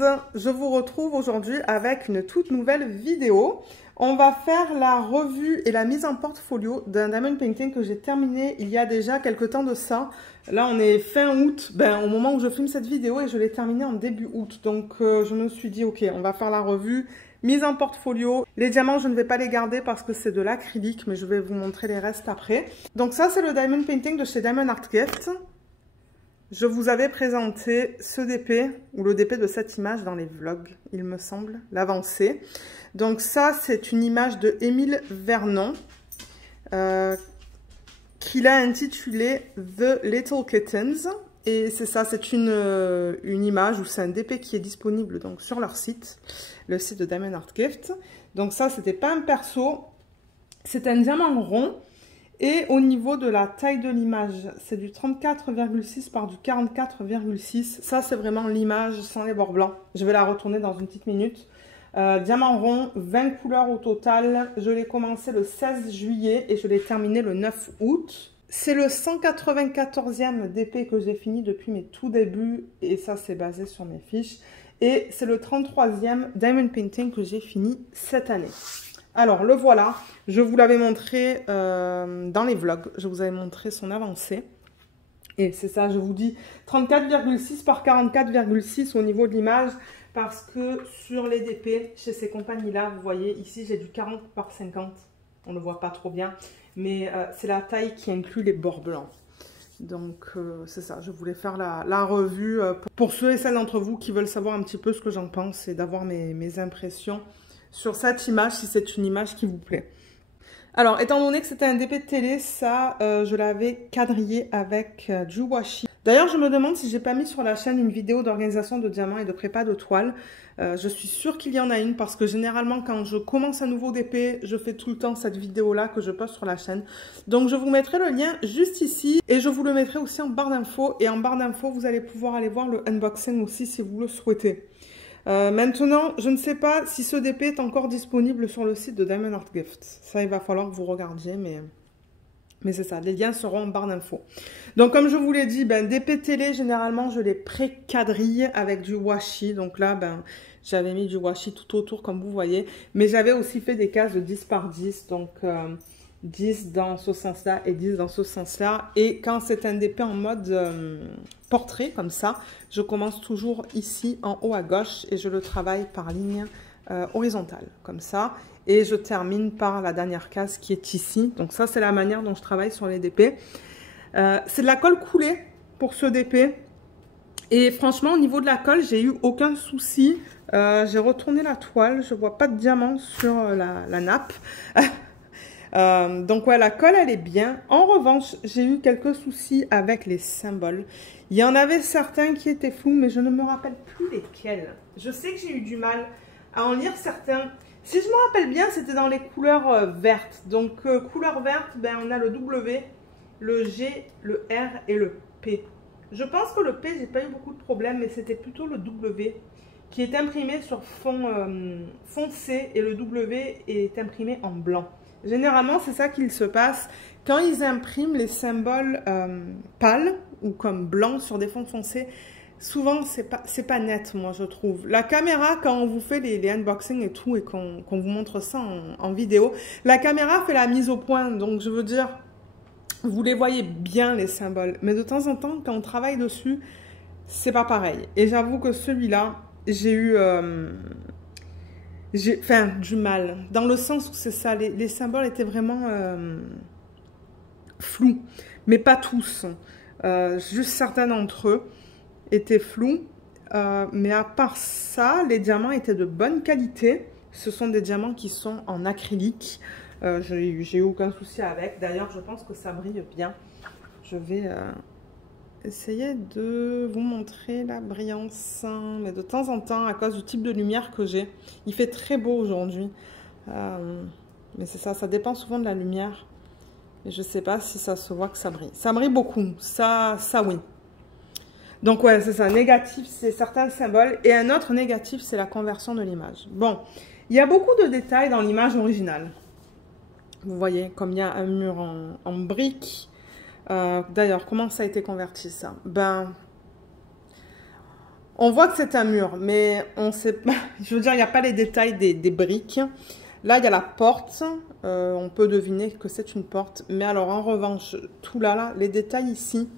monde, je vous retrouve aujourd'hui avec une toute nouvelle vidéo. On va faire la revue et la mise en portfolio d'un diamond painting que j'ai terminé il y a déjà quelques temps de ça. Là on est fin août, au moment où je filme cette vidéo, et je l'ai terminé en début août. Donc je me suis dit ok, on va faire la revue, mise en portfolio. Les diamants je ne vais pas les garder parce que c'est de l'acrylique, mais je vais vous montrer les restes après. Donc ça c'est le diamond painting de chez Diamond Art Gift. Je vous avais présenté ce DP, ou le DP de cette image dans les vlogs, il me semble, l'avancée. Donc ça, c'est une image de Émile Vernon, qu'il a intitulée The Little Kittens. Et c'est ça, c'est une image, ou c'est un DP qui est disponible donc, sur leur site, le site de Diamond Art Gift. Donc ça, c'était pas un perso, c'est un diamant rond. Et au niveau de la taille de l'image, c'est du 34,6 par du 44,6. Ça, c'est vraiment l'image sans les bords blancs. Je vais la retourner dans une petite minute. Diamant rond, 20 couleurs au total. Je l'ai commencé le 16 juillet et je l'ai terminé le 9 août. C'est le 194e DP que j'ai fini depuis mes tout débuts. Et ça, c'est basé sur mes fiches. Et c'est le 33e Diamond Painting que j'ai fini cette année. Alors, le voilà, je vous l'avais montré dans les vlogs, je vous avais montré son avancée. Et c'est ça, je vous dis 34,6 par 44,6 au niveau de l'image, parce que sur les DP, chez ces compagnies-là, vous voyez, ici j'ai du 40 par 50, on ne le voit pas trop bien, mais c'est la taille qui inclut les bords blancs. Donc, c'est ça, je voulais faire la revue pour ceux et celles d'entre vous qui veulent savoir un petit peu ce que j'en pense et d'avoir mes impressions sur cette image, si c'est une image qui vous plaît. Alors, étant donné que c'était un DP de télé, ça, je l'avais quadrillé avec du washi. D'ailleurs, je me demande si j'ai pas mis sur la chaîne une vidéo d'organisation de diamants et de prépa de toile. Je suis sûre qu'il y en a une, parce que généralement, quand je commence un nouveau DP, je fais tout le temps cette vidéo-là que je poste sur la chaîne. Donc, je vous mettrai le lien juste ici, et je vous le mettrai aussi en barre d'infos. Et en barre d'infos, vous allez pouvoir aller voir le unboxing aussi si vous le souhaitez. Maintenant, je ne sais pas si ce DP est encore disponible sur le site de Diamond Art Gift. Ça, il va falloir que vous regardiez, mais c'est ça. Les liens seront en barre d'infos. Donc, comme je vous l'ai dit, DP télé, généralement, je les pré-quadrille avec du washi. Donc là, j'avais mis du washi tout autour, comme vous voyez. Mais j'avais aussi fait des cases de 10 par 10. Donc, 10 dans ce sens-là et 10 dans ce sens-là. Et quand c'est un DP en mode portrait, comme ça, je commence toujours ici, en haut à gauche, et je le travaille par ligne horizontale, comme ça. Et je termine par la dernière case qui est ici. Donc ça, c'est la manière dont je travaille sur les DP. C'est de la colle coulée pour ce DP. Et franchement, au niveau de la colle, j'ai eu aucun souci. J'ai retourné la toile. Je vois pas de diamant sur la nappe. Donc ouais, la colle elle est bien. En revanche, j'ai eu quelques soucis avec les symboles. Il y en avait certains qui étaient flous, mais je ne me rappelle plus lesquels. Je sais que j'ai eu du mal à en lire certains. Si je me rappelle bien, c'était dans les couleurs vertes. Donc couleur verte, on a le W, le G, le R et le P. Je pense que le P, j'ai pas eu beaucoup de problèmes, mais c'était plutôt le W qui est imprimé sur fond foncé, et le W est imprimé en blanc. Généralement, c'est ça qu'il se passe quand ils impriment les symboles pâles ou comme blancs sur des fonds foncés. Souvent, c'est pas net, moi, je trouve. La caméra, quand on vous fait les unboxings et tout, et qu'on vous montre ça en vidéo, la caméra fait la mise au point. Donc, je veux dire, vous les voyez bien, les symboles. Mais de temps en temps, quand on travaille dessus, c'est pas pareil. Et j'avoue que celui-là, j'ai eu... du mal, dans le sens où c'est ça, les symboles étaient vraiment flous, mais pas tous, juste certains d'entre eux étaient flous, mais à part ça, les diamants étaient de bonne qualité. Ce sont des diamants qui sont en acrylique, j'ai eu aucun souci avec. D'ailleurs, je pense que ça brille bien. Je vais essayer de vous montrer la brillance, mais de temps en temps, à cause du type de lumière que j'ai, il fait très beau aujourd'hui, mais c'est ça, ça dépend souvent de la lumière, et je sais pas si ça se voit que ça brille beaucoup, ça oui. Donc ouais, c'est ça, négatif, c'est certains symboles, et un autre négatif, c'est la conversion de l'image. Bon, il y a beaucoup de détails dans l'image originale, vous voyez, comme il y a un mur en briques. D'ailleurs, comment ça a été converti ça? On voit que c'est un mur, mais on sait pas, je veux dire, il n'y a pas les détails des briques. Là, il y a la porte, on peut deviner que c'est une porte. Mais alors, en revanche, tout là, les détails ici,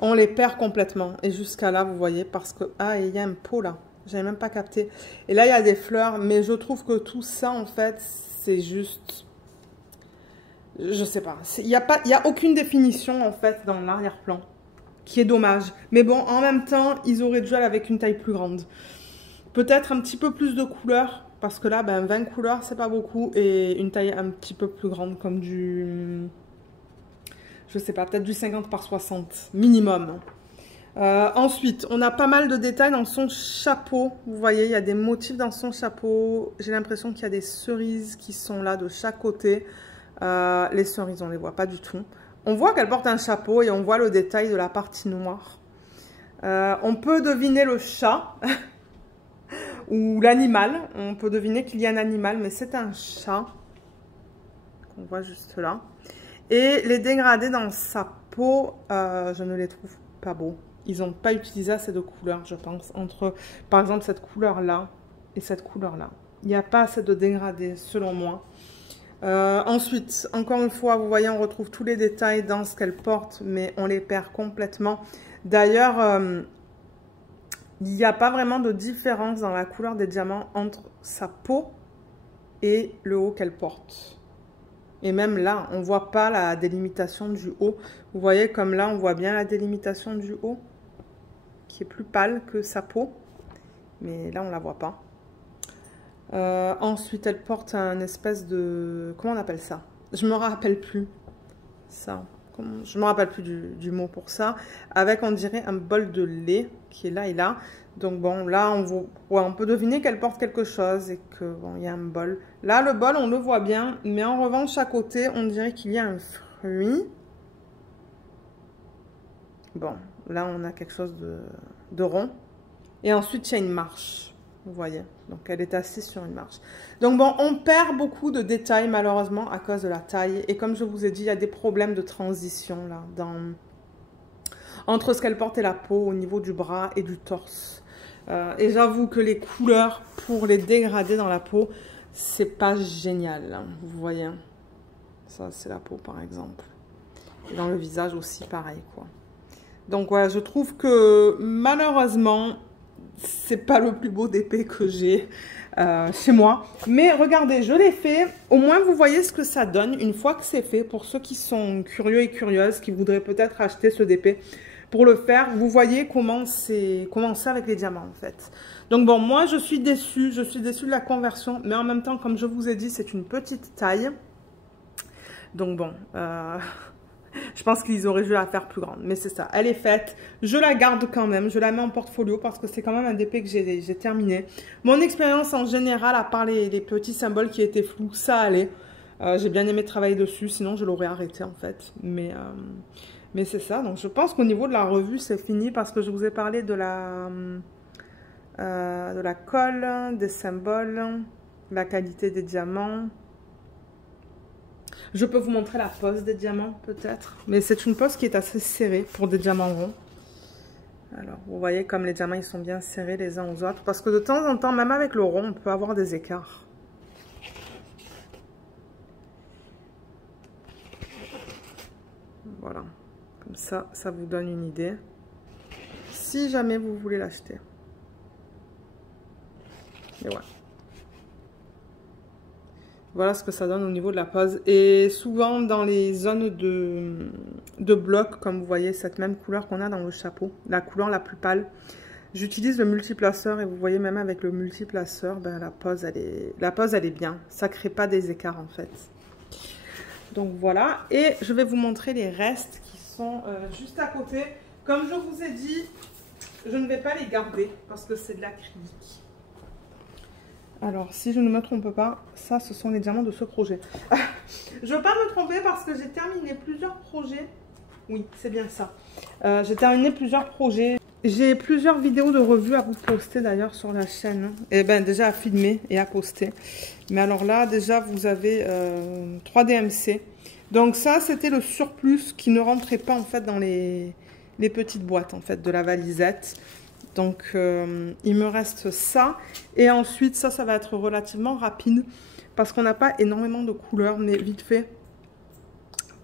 on les perd complètement. Et jusqu'à là, vous voyez, parce que... Ah, il y a un pot là, j'avais même pas capté. Et là, il y a des fleurs, mais je trouve que tout ça, en fait, c'est juste... Je sais pas, il n'y a aucune définition, en fait, dans l'arrière-plan. Qui est dommage. Mais bon, en même temps, ils auraient dû aller avec une taille plus grande. Peut-être un petit peu plus de couleurs, parce que là, ben, 20 couleurs, c'est pas beaucoup. Et une taille un petit peu plus grande, comme du... Je sais pas, peut-être du 50 par 60, minimum. Ensuite, on a pas mal de détails dans son chapeau. Vous voyez, il y a des motifs dans son chapeau. J'ai l'impression qu'il y a des cerises qui sont là de chaque côté. Les cerises, on les voit pas du tout. On voit qu'elle porte un chapeau et on voit le détail de la partie noire. On peut deviner le chat ou l'animal. On peut deviner qu'il y a un animal, mais c'est un chat qu'on voit juste là. Et les dégradés dans sa peau, je ne les trouve pas beaux. Ils n'ont pas utilisé assez de couleurs, je pense, entre, par exemple, cette couleur-là et cette couleur-là. Il n'y a pas assez de dégradés, selon moi. Ensuite, encore une fois, vous voyez, on retrouve tous les détails dans ce qu'elle porte, mais on les perd complètement. D'ailleurs, il n'y a pas vraiment de différence dans la couleur des diamants entre sa peau et le haut qu'elle porte. Et même là, on ne voit pas la délimitation du haut. Vous voyez, comme là, on voit bien la délimitation du haut, qui est plus pâle que sa peau. Mais là, on ne la voit pas. Ensuite, elle porte un espèce de... Comment on appelle ça? Je me rappelle plus. Ça. Je me rappelle plus du mot pour ça. Avec, on dirait, un bol de lait qui est là et là. Donc bon, là, on peut deviner qu'elle porte quelque chose et que bon, il y a un bol. Là, le bol, on le voit bien. Mais en revanche, à côté, on dirait qu'il y a un fruit. Bon, là, on a quelque chose de rond. Et ensuite, il y a une marche. Vous voyez, donc elle est assise sur une marche. Donc bon, on perd beaucoup de détails malheureusement à cause de la taille. Et comme je vous ai dit, il y a des problèmes de transition là, entre ce qu'elle porte et la peau au niveau du bras et du torse. Et j'avoue que les couleurs pour les dégrader dans la peau, c'est pas génial. Hein, vous voyez, ça c'est la peau par exemple. Et dans le visage aussi pareil quoi. Donc ouais, je trouve que malheureusement... c'est pas le plus beau d'épée que j'ai chez moi. Mais regardez, je l'ai fait. Au moins, vous voyez ce que ça donne une fois que c'est fait. Pour ceux qui sont curieux et curieuses, qui voudraient peut-être acheter ce d'épée. Pour le faire, vous voyez comment c'est avec les diamants, en fait. Donc bon, moi, je suis déçue. Je suis déçue de la conversion. Mais en même temps, comme je vous ai dit, c'est une petite taille. Donc bon... je pense qu'ils auraient dû la faire plus grande. Mais c'est ça, elle est faite. Je la garde quand même. Je la mets en portfolio parce que c'est quand même un d'épée que j'ai terminé. Mon expérience en général, à part les petits symboles qui étaient flous, ça allait. J'ai bien aimé travailler dessus. Sinon, je l'aurais arrêté en fait. Mais c'est ça. Donc, je pense qu'au niveau de la revue, c'est fini parce que je vous ai parlé de la colle, des symboles, la qualité des diamants. Je peux vous montrer la pose des diamants, peut-être. Mais c'est une pose qui est assez serrée pour des diamants ronds. Alors, vous voyez comme les diamants, ils sont bien serrés les uns aux autres. Parce que de temps en temps, même avec le rond, on peut avoir des écarts. Voilà. Comme ça, ça vous donne une idée. Si jamais vous voulez l'acheter. Et ouais. Voilà ce que ça donne au niveau de la pose. Et souvent dans les zones de blocs, comme vous voyez, cette même couleur qu'on a dans le chapeau, la couleur la plus pâle, j'utilise le multiplaceur et vous voyez même avec le multiplaceur, ben, la pose elle est bien. Ça ne crée pas des écarts en fait. Donc voilà. Et je vais vous montrer les restes qui sont juste à côté. Comme je vous ai dit, je ne vais pas les garder parce que c'est de l'acrylique. Alors, si je ne me trompe pas, ça, ce sont les diamants de ce projet. Je ne veux pas me tromper parce que j'ai terminé plusieurs projets. Oui, c'est bien ça. J'ai terminé plusieurs projets. J'ai plusieurs vidéos de revue à vous poster d'ailleurs sur la chaîne. Et bien, déjà à filmer et à poster. Mais alors là, déjà, vous avez 3 DMC. Donc ça, c'était le surplus qui ne rentrait pas en fait dans les petites boîtes en fait de la valisette. Donc, il me reste ça. Et ensuite, ça va être relativement rapide parce qu'on n'a pas énormément de couleurs, mais vite fait,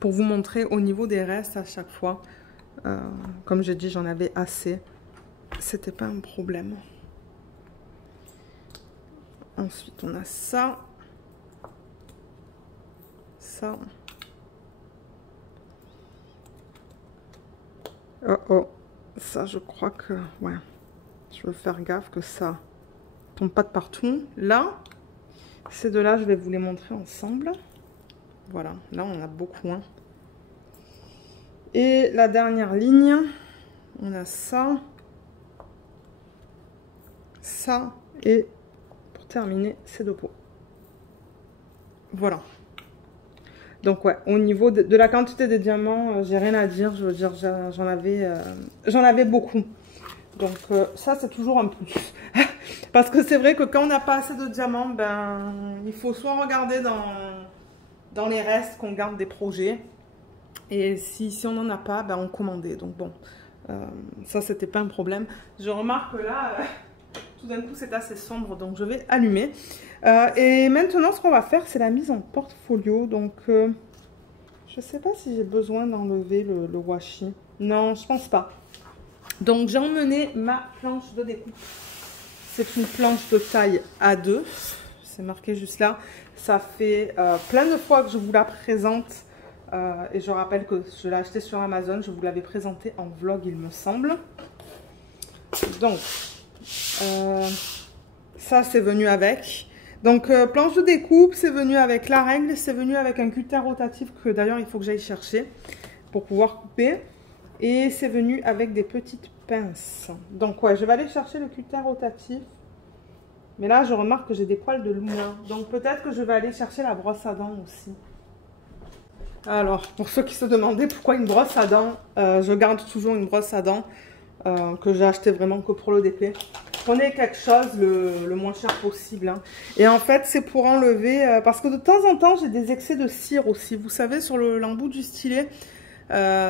pour vous montrer au niveau des restes à chaque fois. Comme j'ai dit, j'en avais assez. C'était pas un problème. Ensuite, on a ça. Ça. Oh oh. Ça, je crois que... Ouais. Je veux faire gaffe que ça tombe pas de partout. Là, ces deux-là, je vais vous les montrer ensemble. Voilà. Là, on a beaucoup. Hein. Et la dernière ligne, on a ça. Ça. Et pour terminer, ces deux pots. Voilà. Donc ouais, au niveau de la quantité de diamants, j'ai rien à dire. Je veux dire, j'en avais beaucoup. Donc ça, c'est toujours un plus. Parce que c'est vrai que quand on n'a pas assez de diamants, ben, il faut soit regarder dans les restes qu'on garde des projets. Et si on n'en a pas, ben, on commandait. Donc bon, ça, c'était pas un problème. Je remarque que là, tout d'un coup, c'est assez sombre. Donc je vais allumer. Et maintenant, ce qu'on va faire, c'est la mise en portfolio. Donc, je ne sais pas si j'ai besoin d'enlever le washi. Non, je pense pas. Donc, j'ai emmené ma planche de découpe. C'est une planche de taille A2. C'est marqué juste là. Ça fait plein de fois que je vous la présente. Et je rappelle que je l'ai acheté sur Amazon. Je vous l'avais présenté en vlog, il me semble. Donc, ça, c'est venu avec... Donc, planche de découpe, c'est venu avec la règle, c'est venu avec un cutter rotatif que d'ailleurs il faut que j'aille chercher pour pouvoir couper. Et c'est venu avec des petites pinces. Donc, ouais, je vais aller chercher le cutter rotatif. Mais là, je remarque que j'ai des poils de Luna. Donc, peut-être que je vais aller chercher la brosse à dents aussi. Alors, pour ceux qui se demandaient pourquoi une brosse à dents, je garde toujours une brosse à dents que j'ai acheté vraiment que pour le DP. Prenez quelque chose le moins cher possible. Hein. Et en fait, c'est pour enlever... parce que de temps en temps, j'ai des excès de cire aussi. Vous savez, sur l'embout du stylet,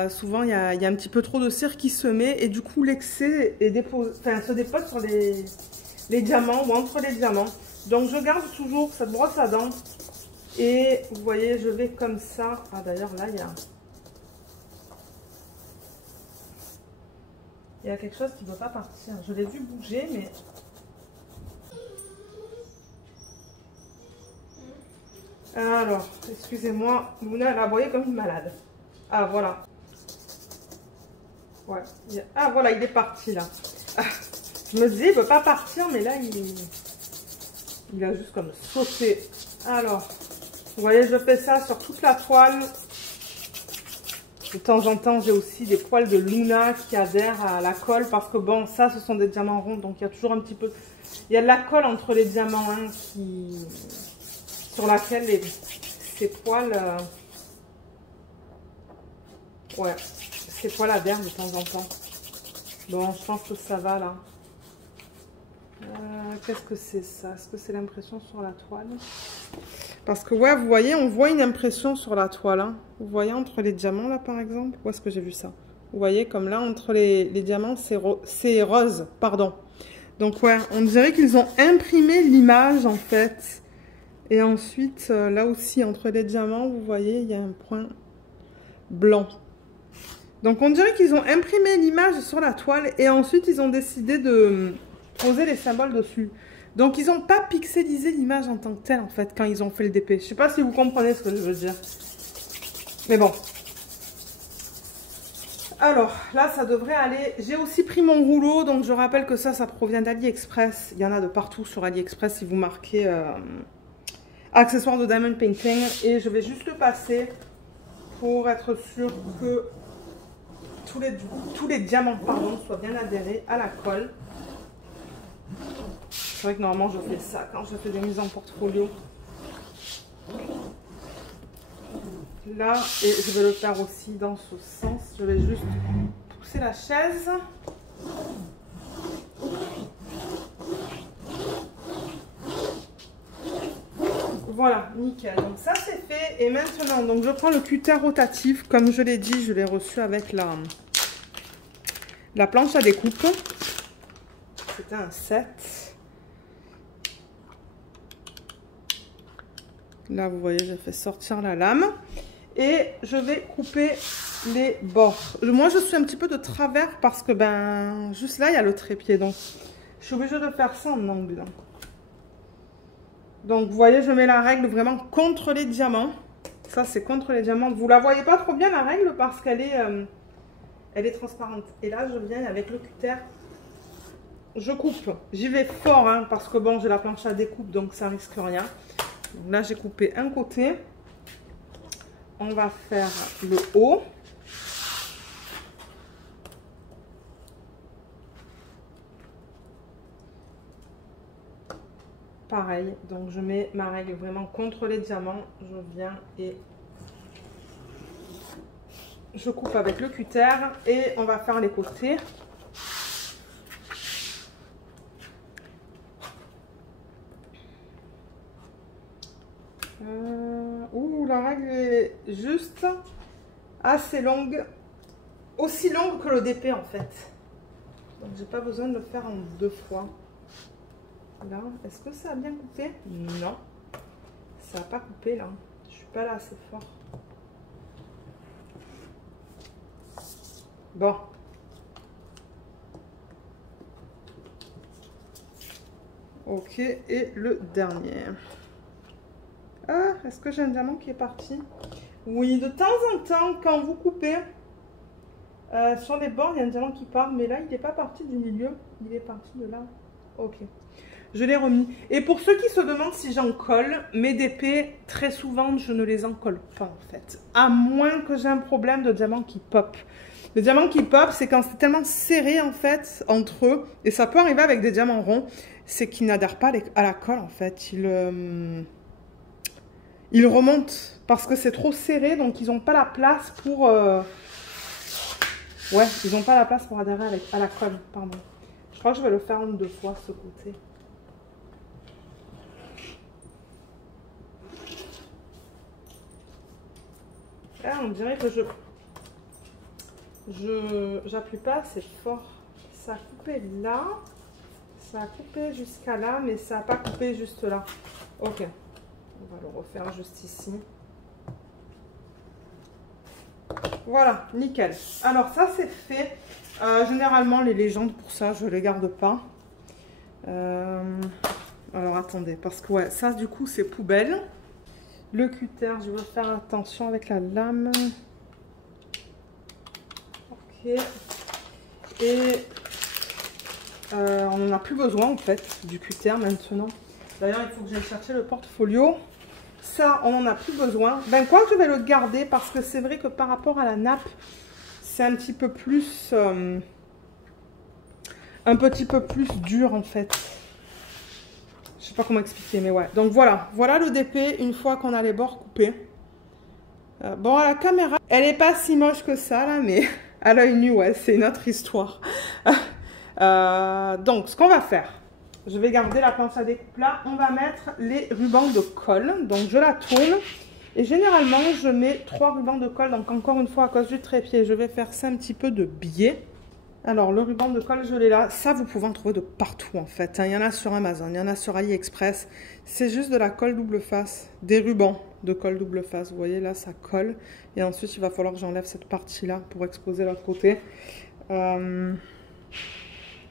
souvent, il y a un petit peu trop de cire qui se met. Et du coup, l'excès se dépose sur les diamants ou entre les diamants. Donc, je garde toujours cette brosse à dents. Et vous voyez, je vais comme ça. Ah, d'ailleurs, là, il y a quelque chose qui ne veut pas partir. Je l'ai vu bouger, mais... Alors, excusez-moi. Luna, elle a aboyé comme une malade. Ah, voilà. Ouais. Ah, voilà, il est parti, là. Ah, je me disais, il ne veut pas partir, mais là, il a juste comme sauté. Alors, vous voyez, je fais ça sur toute la toile. De temps en temps, j'ai aussi des poils de Luna qui adhèrent à la colle parce que bon, ça, ce sont des diamants ronds, donc il y a toujours un petit peu... Il y a de la colle entre les diamants hein, sur laquelle ces poils... Ouais, ces poils adhèrent de temps en temps. Bon, je pense que ça va là. Qu'est-ce que c'est ça? Est-ce que c'est l'impression sur la toile? Parce que ouais, vous voyez, on voit une impression sur la toile. Hein. Vous voyez entre les diamants là par exemple? Où est-ce que j'ai vu ça? Vous voyez comme là entre les diamants c'est rose, pardon. Donc ouais, on dirait qu'ils ont imprimé l'image en fait. Et ensuite là aussi entre les diamants, vous voyez, il y a un point blanc. Donc on dirait qu'ils ont imprimé l'image sur la toile et ensuite ils ont décidé de poser les symboles dessus. Donc ils n'ont pas pixelisé l'image en tant que telle en fait quand ils ont fait le DP. Je ne sais pas si vous comprenez ce que je veux dire. Mais bon. Alors là ça devrait aller. J'ai aussi pris mon rouleau. Donc je rappelle que ça provient d'AliExpress. Il y en a de partout sur AliExpress si vous marquez accessoires de diamond painting. Et je vais juste le passer pour être sûr que tous les diamants soient bien adhérés à la colle. C'est vrai que normalement je fais ça quand je fais des mises en portfolio. Là, et je vais le faire aussi dans ce sens. Je vais juste pousser la chaise. Voilà, nickel. Donc ça c'est fait. Et maintenant, donc je prends le cutter rotatif. Comme je l'ai dit, je l'ai reçu avec la planche à découpe. c'était un 7. Là, vous voyez, j'ai fait sortir la lame. Et je vais couper les bords. Moi, je suis un petit peu de travers parce que, ben, juste là, il y a le trépied. Donc, je suis obligée de faire ça en angle. Donc, vous voyez, je mets la règle vraiment contre les diamants. Ça, c'est contre les diamants. Vous la voyez pas trop bien, la règle, parce qu'elle est, elle est transparente. Et là, je viens avec le cutter. Je coupe. J'y vais fort, hein, parce que, bon, j'ai la planche à découpe, donc ça risque rien. Donc là, j'ai coupé un côté. On va faire le haut. Pareil, donc je mets ma règle vraiment contre les diamants. Je viens et je coupe avec le cutter et on va faire les côtés. Ouh, la règle est juste assez longue, aussi longue que le DP en fait. Donc j'ai pas besoin de le faire en 2 fois. Là, est-ce que ça a bien coupé? Non, ça n'a pas coupé là. Je suis pas là assez fort. Bon. Ok, et le dernier. Ah, est-ce que j'ai un diamant qui est parti? Oui, de temps en temps, quand vous coupez sur les bords, il y a un diamant qui part. Mais là, il n'est pas parti du milieu. Il est parti de là. Ok. Je l'ai remis. Et pour ceux qui se demandent si j'en colle, mes DP, très souvent, je ne les en colle pas en fait. À moins que j'ai un problème de diamant qui pop. Le diamant qui pop, c'est quand c'est tellement serré en fait entre eux. Et ça peut arriver avec des diamants ronds. C'est qu'ils n'adhèrent pas à la colle en fait. Ils remontent parce que c'est trop serré. Donc ils n'ont pas la place pour... Ouais, ils n'ont pas la place pour adhérer à la colle. Pardon. Je crois que je vais le faire en 2 fois ce côté. Là, on dirait que j'appuie pas assez fort. Ça a coupé là, ça a coupé jusqu'à là, mais ça n'a pas coupé juste là. Ok, on va le refaire juste ici. Voilà, nickel. Alors ça c'est fait. Généralement les légendes pour ça, je les garde pas. Alors attendez, parce que ouais, ça du coup c'est poubelle. Le cutter, je veux faire attention avec la lame. Ok. Et on n'en a plus besoin en fait du cutter maintenant. D'ailleurs, il faut que j'aille chercher le portfolio. Ça, on n'en a plus besoin. Ben quoi, je vais le garder parce que c'est vrai que par rapport à la nappe, c'est un petit peu plus... un petit peu plus dur en fait. Je sais pas comment expliquer, mais ouais. Donc voilà, voilà le DP une fois qu'on a les bords coupés. Bon, à la caméra, elle est pas si moche que ça là, mais à l'œil nu, ouais, c'est une autre histoire. Donc, ce qu'on va faire, je vais garder la planche à découpe là. On va mettre les rubans de colle. Donc, je la tourne. Et généralement, je mets 3 rubans de colle. Donc, encore une fois, à cause du trépied, je vais faire ça un petit peu de biais. Alors, le ruban de colle, je l'ai là. Ça, vous pouvez en trouver de partout, en fait. Il y en a sur Amazon, il y en a sur AliExpress. C'est juste de la colle double face. Des rubans de colle double face. Vous voyez, là, ça colle. Et ensuite, il va falloir que j'enlève cette partie-là pour exposer l'autre côté.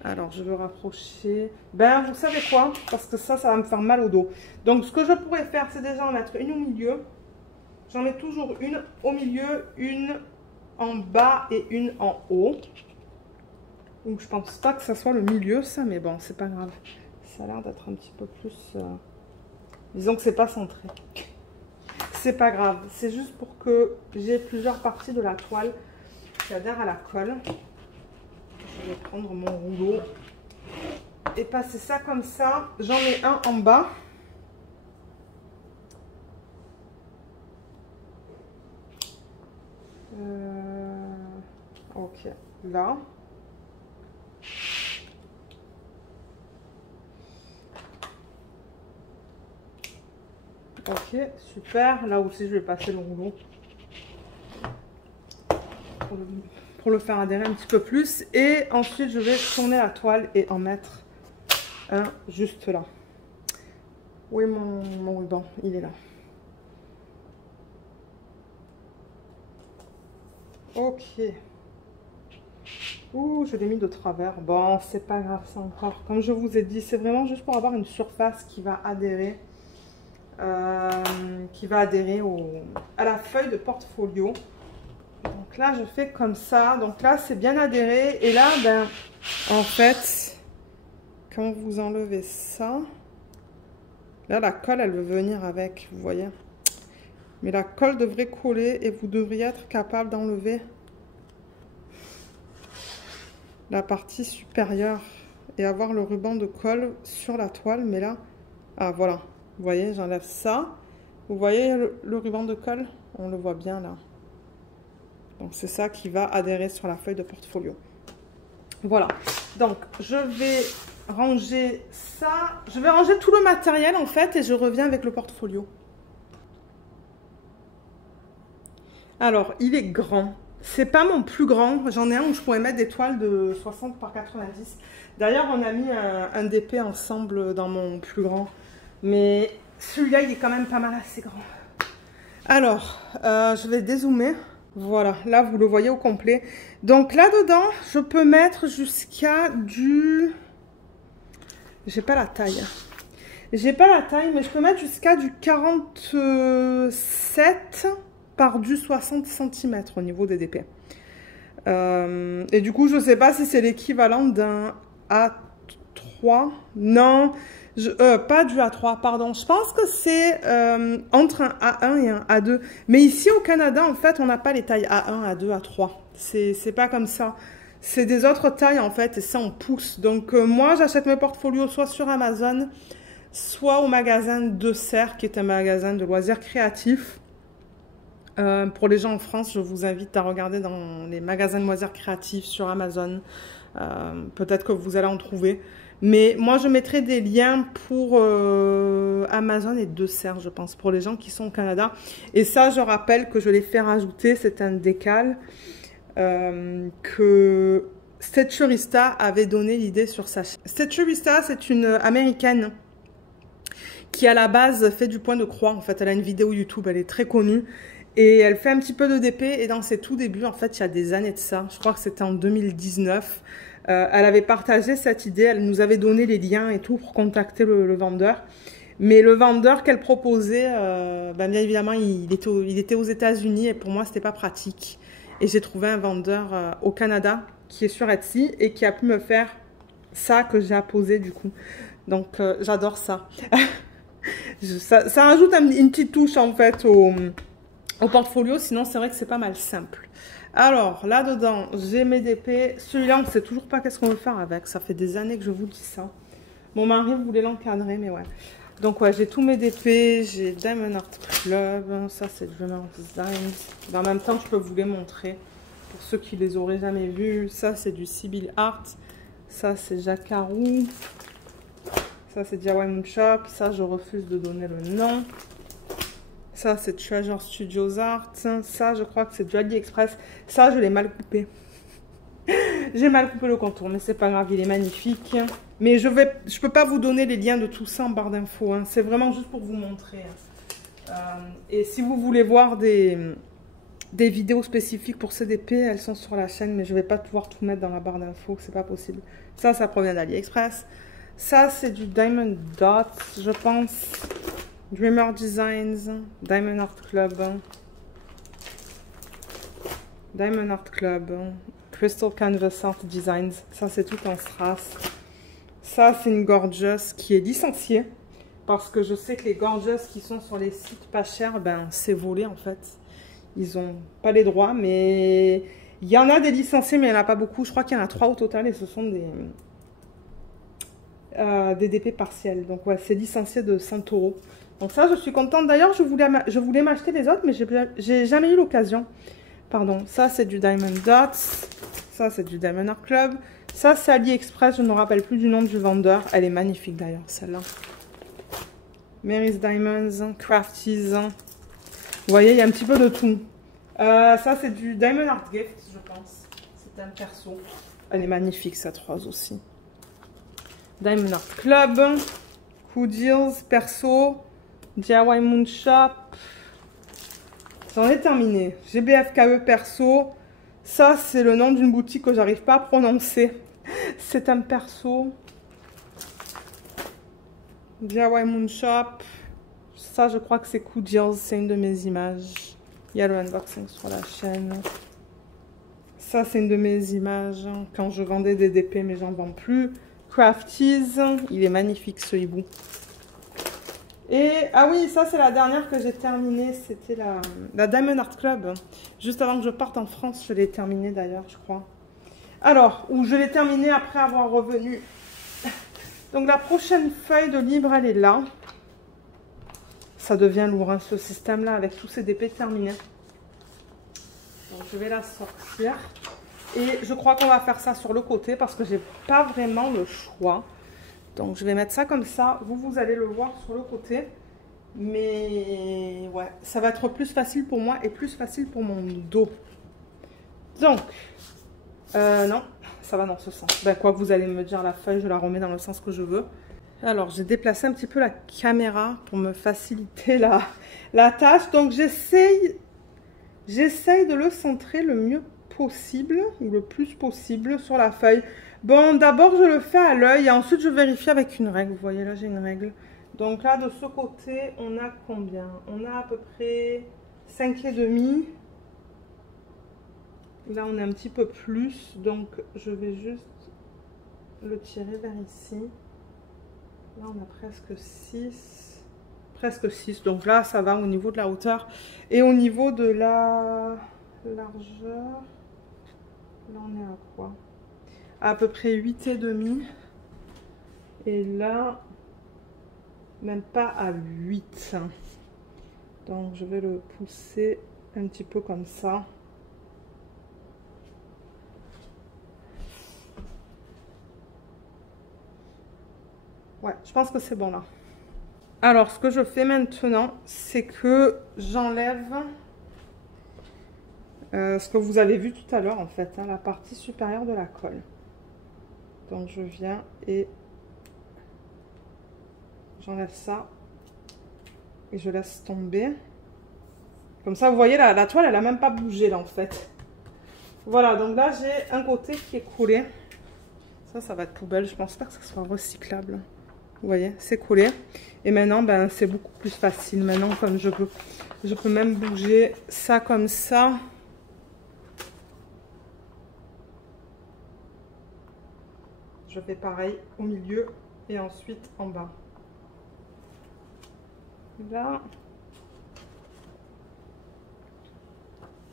Alors, je veux rapprocher. Ben, vous savez quoi? Parce que ça va me faire mal au dos. Donc, ce que je pourrais faire, c'est déjà en mettre une au milieu. J'en mets toujours une au milieu, une en bas et une en haut. Donc, je pense pas que ça soit le milieu, ça, mais bon, c'est pas grave. Ça a l'air d'être un petit peu plus... Disons que c'est pas centré. C'est pas grave. C'est juste pour que j'ai plusieurs parties de la toile qui adhèrent à la colle. Je vais prendre mon rouleau et passer ça comme ça. J'en mets un en bas. Ok, là. Ok, super. Là aussi, je vais passer le rouleau pour le faire adhérer un petit peu plus. Et ensuite, je vais tourner la toile et en mettre un juste là. Où est mon ruban? Il est là. Ok. Ouh, je l'ai mis de travers. Bon, c'est pas grave, ça encore. Comme je vous ai dit, c'est vraiment juste pour avoir une surface qui va adhérer. À la feuille de portfolio. Donc là, je fais comme ça. Donc là, c'est bien adhéré. Et là, ben, en fait, quand vous enlevez ça, là, la colle, elle veut venir avec, vous voyez. Mais la colle devrait coller et vous devriez être capable d'enlever la partie supérieure et avoir le ruban de colle sur la toile. Mais là, ah voilà, vous voyez, j'enlève ça. Vous voyez le ruban de colle? On le voit bien là. Donc c'est ça qui va adhérer sur la feuille de portfolio. Voilà, donc je vais ranger ça. Je vais ranger tout le matériel en fait et je reviens avec le portfolio. Alors, il est grand. C'est pas mon plus grand. J'en ai un où je pourrais mettre des toiles de 60 par 90. D'ailleurs, on a mis un DP ensemble dans mon plus grand. Mais celui-là, il est quand même pas mal assez grand. Alors, je vais dézoomer. Voilà, là, vous le voyez au complet. Donc là-dedans, je peux mettre jusqu'à du... J'ai pas la taille. J'ai pas la taille, mais je peux mettre jusqu'à du 47 par du 60 cm au niveau des DP. Et du coup, je sais pas si c'est l'équivalent d'un A3. Non, pas du A3, pardon. Je pense que c'est entre un A1 et un A2. Mais ici au Canada, en fait, on n'a pas les tailles A1, A2, A3. C'est pas comme ça. C'est des autres tailles, en fait, et ça, on pousse. Donc, moi, j'achète mes portfolios soit sur Amazon, soit au magasin de Serre, qui est un magasin de loisirs créatifs. Pour les gens en France, je vous invite à regarder dans les magasins de loisirs créatifs sur Amazon. Peut-être que vous allez en trouver. Mais moi, je mettrai des liens pour Amazon et De Serre, je pense, pour les gens qui sont au Canada. Et ça, je rappelle que je l'ai fait rajouter. C'est un décal que Stitcherista avait donné l'idée sur sa chaîne. Stitcherista, c'est une américaine qui, à la base, fait du point de croix. En fait, elle a une vidéo YouTube, elle est très connue. Et elle fait un petit peu de DP, et dans ses tout débuts, en fait, il y a des années de ça, je crois que c'était en 2019, elle avait partagé cette idée, elle nous avait donné les liens et tout pour contacter le vendeur. Mais le vendeur qu'elle proposait, ben bien évidemment, il était aux États-Unis et pour moi, c'était pas pratique. Et j'ai trouvé un vendeur au Canada qui est sur Etsy et qui a pu me faire ça que j'ai apposé du coup. Donc, j'adore ça. Ça rajoute une petite touche en fait au portfolio, sinon c'est vrai que c'est pas mal simple. Alors, là-dedans, j'ai mes DP. Celui-là, on ne sait toujours pas qu'est-ce qu'on veut faire avec. Ça fait des années que je vous dis ça. Mon mari voulait l'encadrer, mais ouais. Donc, ouais, j'ai tous mes DP. J'ai Diamond Art Club. Ça, c'est Dreamer Designs. En même temps, je peux vous les montrer. Pour ceux qui les auraient jamais vus. Ça, c'est du Sibyl Art. Ça, c'est Jacarou. Ça, c'est DIY Moon Shop. Ça, je refuse de donner le nom. Ça, c'est Treasure Studios Art. Ça, je crois que c'est du AliExpress. Ça, je l'ai mal coupé. J'ai mal coupé le contour, mais c'est pas grave, il est magnifique. Mais je peux pas vous donner les liens de tout ça en barre d'infos. Hein. C'est vraiment juste pour vous montrer. Et si vous voulez voir des vidéos spécifiques pour CDP, elles sont sur la chaîne, mais je vais pas pouvoir tout mettre dans la barre d'infos, c'est pas possible. Ça provient d'AliExpress. Ça, c'est du Diamond Dots, je pense. Dreamer Designs, Diamond Art Club, Diamond Art Club, Crystal Canvas Art Designs, ça c'est tout en strass. Ça c'est une Gorgeous qui est licenciée, parce que je sais que les Gorgeous qui sont sur les sites pas chers, ben c'est volé en fait. Ils n'ont pas les droits, mais il y en a des licenciés, mais il n'y en a pas beaucoup. Je crois qu'il y en a 3 au total et ce sont des DP partiels. Donc ouais, c'est licencié de 100 €. Donc ça, je suis contente. D'ailleurs, je voulais m'acheter les autres, mais j'ai jamais eu l'occasion. Pardon. Ça, c'est du Diamond Dots. Ça, c'est du Diamond Art Club. Ça, c'est AliExpress. Je ne me rappelle plus du nom du vendeur. Elle est magnifique, d'ailleurs, celle-là. Mary's Diamonds, Crafties. Vous voyez, il y a un petit peu de tout. Ça, c'est du Diamond Art Gift, je pense. C'est un perso. Elle est magnifique, cette rose aussi. Diamond Art Club, Cool Deals, Perso, DIY Moon Shop. J'en ai terminé. GBFKE Perso. Ça, c'est le nom d'une boutique que j'arrive pas à prononcer. C'est un perso. DIY Moon Shop. Ça, je crois que c'est Cool Deals. C'est une de mes images. Il y a le unboxing sur la chaîne. Ça, c'est une de mes images. Quand je vendais des DP, mais j'en vends plus. Crafties. Il est magnifique, ce hibou. Et, ah oui, ça, c'est la dernière que j'ai terminée. C'était la Diamond Art Club. Juste avant que je parte en France, je l'ai terminée d'ailleurs, je crois. Alors, ou je l'ai terminée après avoir revenu. Donc, la prochaine feuille de livre, elle est là. Ça devient lourd, hein, ce système-là, avec tous ces DP terminés. Donc, je vais la sortir. Et je crois qu'on va faire ça sur le côté parce que j'ai pas vraiment le choix. Donc, je vais mettre ça comme ça. Vous allez le voir sur le côté. Mais, ouais, ça va être plus facile pour moi et plus facile pour mon dos. Donc, non, ça va dans ce sens. Ben, quoi que vous allez me dire, la feuille, je la remets dans le sens que je veux. Alors, j'ai déplacé un petit peu la caméra pour me faciliter la tâche. Donc, j'essaye de le centrer le mieux possible, ou le plus possible sur la feuille. Bon, d'abord, je le fais à l'œil et ensuite, je vérifie avec une règle. Vous voyez, là, j'ai une règle. Donc là, de ce côté, on a combien? On a à peu près 5,5. Là, on est un petit peu plus. Donc, je vais juste le tirer vers ici. Là, on a presque 6. Presque 6. Donc là, ça va au niveau de la hauteur. Et au niveau de la largeur, là, on est à quoi? À peu près 8,5. Et là, même pas à 8. Donc, je vais le pousser un petit peu comme ça. Ouais, je pense que c'est bon là. Alors, ce que je fais maintenant, c'est que j'enlève ce que vous avez vu tout à l'heure, en fait, hein, la partie supérieure de la colle. Donc, je viens et j'enlève ça et je laisse tomber. Comme ça, vous voyez, la toile, elle n'a même pas bougé, là, en fait. Voilà, donc là, j'ai un côté qui est collé. Ça va être poubelle. Je pense pas que ça soit recyclable. Vous voyez, c'est collé. Et maintenant, ben, c'est beaucoup plus facile. Maintenant, comme je peux même bouger ça comme ça. Je fais pareil au milieu et ensuite en bas. Là.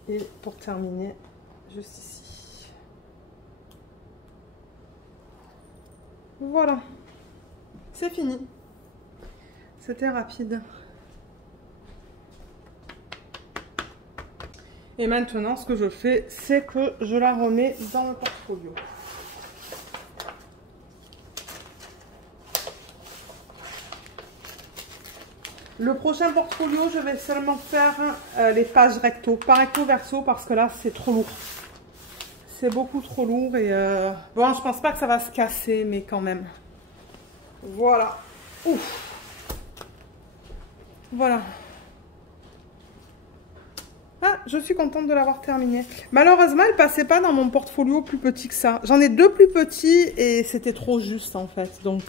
Et pour terminer, juste ici. Voilà. C'est fini. C'était rapide. Et maintenant, ce que je fais, c'est que je la remets dans le portfolio. Le prochain portfolio, je vais seulement faire les pages recto. Pas recto verso parce que là, c'est trop lourd. C'est beaucoup trop lourd et bon, je pense pas que ça va se casser, mais quand même. Voilà. Ouf. Voilà. Ah, je suis contente de l'avoir terminé. Malheureusement, elle passait pas dans mon portfolio plus petit que ça. J'en ai 2 plus petits et c'était trop juste en fait. Donc,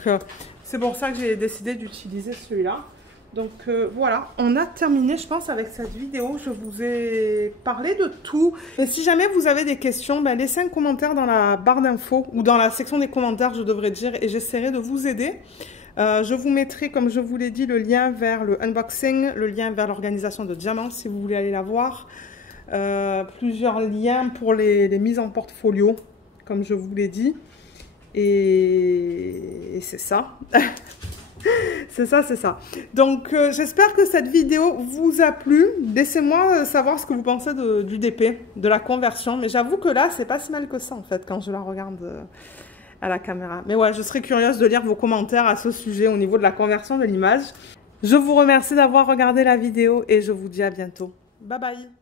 c'est pour ça que j'ai décidé d'utiliser celui-là. Donc voilà, on a terminé je pense avec cette vidéo, je vous ai parlé de tout. Et si jamais vous avez des questions, ben, laissez un commentaire dans la barre d'infos ou dans la section des commentaires je devrais dire et j'essaierai de vous aider. Je vous mettrai comme je vous l'ai dit le lien vers le unboxing, le lien vers l'organisation de diamants si vous voulez aller la voir. Plusieurs liens pour les mises en portfolio comme je vous l'ai dit. Et c'est ça. C'est ça. Donc, j'espère que cette vidéo vous a plu. Laissez-moi savoir ce que vous pensez du DP, de la conversion. Mais j'avoue que là, c'est pas si mal que ça, en fait, quand je la regarde à la caméra. Mais ouais, je serais curieuse de lire vos commentaires à ce sujet au niveau de la conversion de l'image. Je vous remercie d'avoir regardé la vidéo et je vous dis à bientôt. Bye bye!